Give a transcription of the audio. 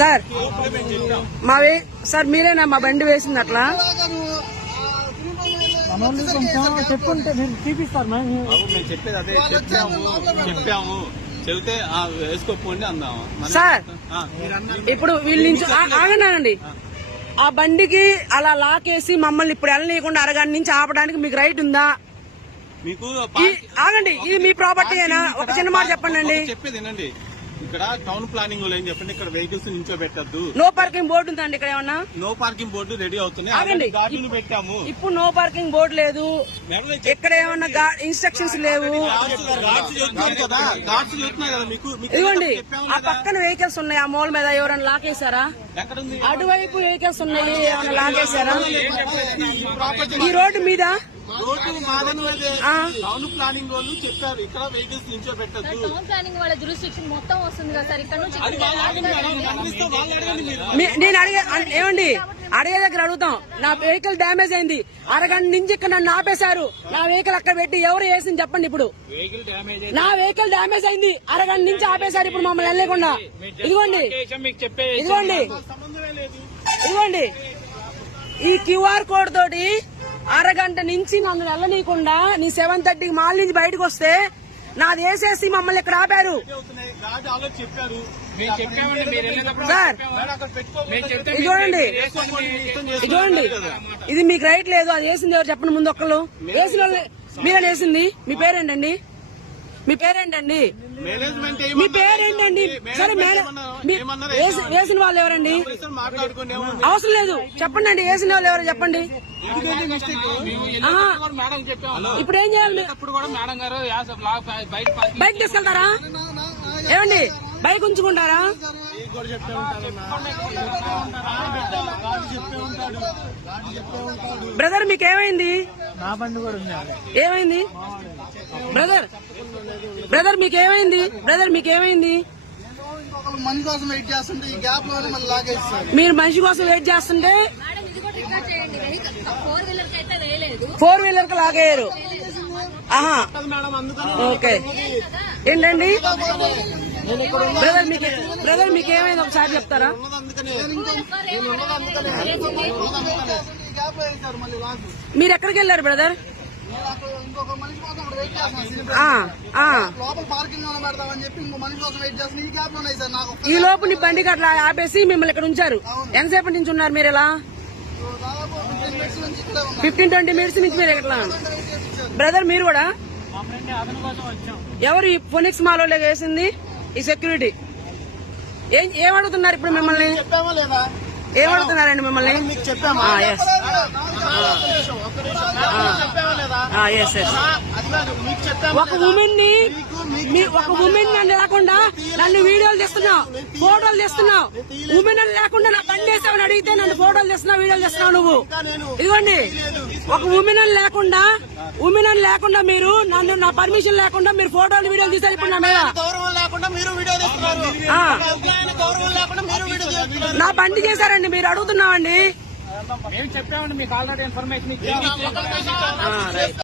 Sir sir మీరేనా మా బండి వేసింది అట్లా? చెప్పుంటే మీరు చూపిస్తారు. మేము చెప్పేది అదే చెప్పాము చెబితే వేసుకోపోండి అందాము. సార్ ఇప్పుడు వీళ్ళ నుంచి ఆగండి. ఆ బండికి అలా లాకేసి మమ్మల్ని ఇప్పుడు వెళ్ళనీయకుండా అరగంట నుంచి ఆపడానికి మీకు రైట్ ఉందా? మీకు ఆగండి, ఇది మీ ప్రాపర్టీ అయినా ఒక చిన్న మాట చెప్పండి. చెప్పేది వినండి. ఇక్కడ టౌన్ ప్లానింగ్ లో ఏం చెప్పండి, ఇక్కడ వెహికల్స్ నించోబెట్టద్దు. నో పార్కింగ్ బోర్డు ఉందండి ఇక్కడ ఏమన్నా? నో పార్కింగ్ బోర్డు రెడీ అవుతుంది. ఆగండి, పెట్టాము. ఇప్పుడు నో పార్కింగ్ బోర్డు లేదు, ఇక్కడ ఏమన్నా ఇన్స్ట్రక్షన్స్ లేవు. ఇదిగోండి ఆ పక్కన వెహికల్స్ ఉన్నాయి, ఆ మోల్ మీద ఎవరైనా లాకేశారా? అటువైపు వెహికల్స్ ఉన్నాయి, ఏమైనా లాకేశారా? ఈ రోడ్డు మీద టౌన్ ప్లానింగ్ వాళ్ళు చెప్పారు ఇక్కడ వెహికల్స్ నించోబెట్టద్దు. టౌన్ ప్లానింగ్ వాళ్ళ జ్యూరిస్డిక్షన్ మొత్తం వస్తుంది కదా సార్. ఇక్కడ నుంచి నేను ఏమండి అడిగే దగ్గర అడుగుతాం. నా వెహికల్ డ్యామేజ్ అయింది, అరగంట నుంచి ఇక్కడ నన్ను ఆపేశారు. నా వెహికల్ అక్కడ పెట్టి ఎవరు వేసింది చెప్పండి. ఇప్పుడు నా వెహికల్ డ్యామేజ్ అయింది, అరగంట నుంచి ఆపేశారు. ఇప్పుడు మమ్మల్ని వెళ్ళలేకుండా ఇదిగోండి ఈ క్యూఆర్ కోడ్ తోటి అరగంట నుంచి నన్ను వెళ్ళనీయకుండా నీ 7:30కి మాల్ నుంచి బయటకు వస్తే నాది వేసేసి మమ్మల్ని ఇక్కడ ఆపారు. సార్ ఇదిగోండి ఇది మీకు రైట్ లేదు. అది వేసింది ఎవరు చెప్పండి ముందు ఒక్కళ్ళు. వేసిన వాళ్ళు మీరే వేసింది. మీ పేరేంటండి? సరే వేసిన వాళ్ళు ఎవరండి? అవసరం లేదు చెప్పండి అండి. వేసిన వాళ్ళు ఎవరు చెప్పండి. ఇప్పుడు ఏం చేయాలి? బైక్ తీసుకెళ్తారా? ఏమండి బైక్ ఉంచుకుంటారా? బ్రదర్ మీకేమైంది? ఏమైంది బ్రదర్ మీకేమైంది? మనిషి కోసం వెయిట్ చేస్తుంటే ఈ గ్యాప్ లో మీరు మనిషి కోసం వెయిట్ చేస్తుంటే 4 వీలర్ కి లాగేయరు. ఓకే ఏంటండి బ్రదర్ మీకేమైంది ఒకసారి చెప్తారా? మీరు ఎక్కడికి వెళ్ళారు బ్రదర్? ఈ లోపు నీ బండికి అట్లా ఆపేసి మిమ్మల్ని ఇక్కడ ఉంచారు. ఎంతసేపటి నుంచి ఉన్నారు మీరు ఇలా? 15-20 మినిట్స్ నుంచి మీరు ఎట్లా? బ్రదర్ మీరు కూడా ఎవరు ఈ ఫోనిక్స్ మాల్ వాళ్ళకి వేసింది ఈ సెక్యూరిటీ? ఏం అడుగుతున్నారు ఇప్పుడు మిమ్మల్ని? ఏమడుగుతున్నారండి మిమ్మల్ని? ఒక ఉమెన్ అని లేకుండా నన్ను వీడియోలు తీస్తున్నావు, ఫోటోలు తీస్తున్నావు. ఉమెన్ అని లేకుండా నా బండి వేసావని అడిగితే నన్ను ఫోటోలు తీస్తున్నావు, వీడియోలు తీస్తున్నావు నువ్వు. ఇదిగోండి ఒక ఉమెన్ అని లేకుండా మీరు నన్ను నా పర్మిషన్ లేకుండా మీరు ఫోటోలు వీడియోలు తీసారు. ఇప్పుడు నా మీద నా బండి చేశారండి, మీరు అడుగుతున్నామండి. మేము చెప్పామండి మీకు ఆల్రెడీ ఇన్ఫర్మేషన్.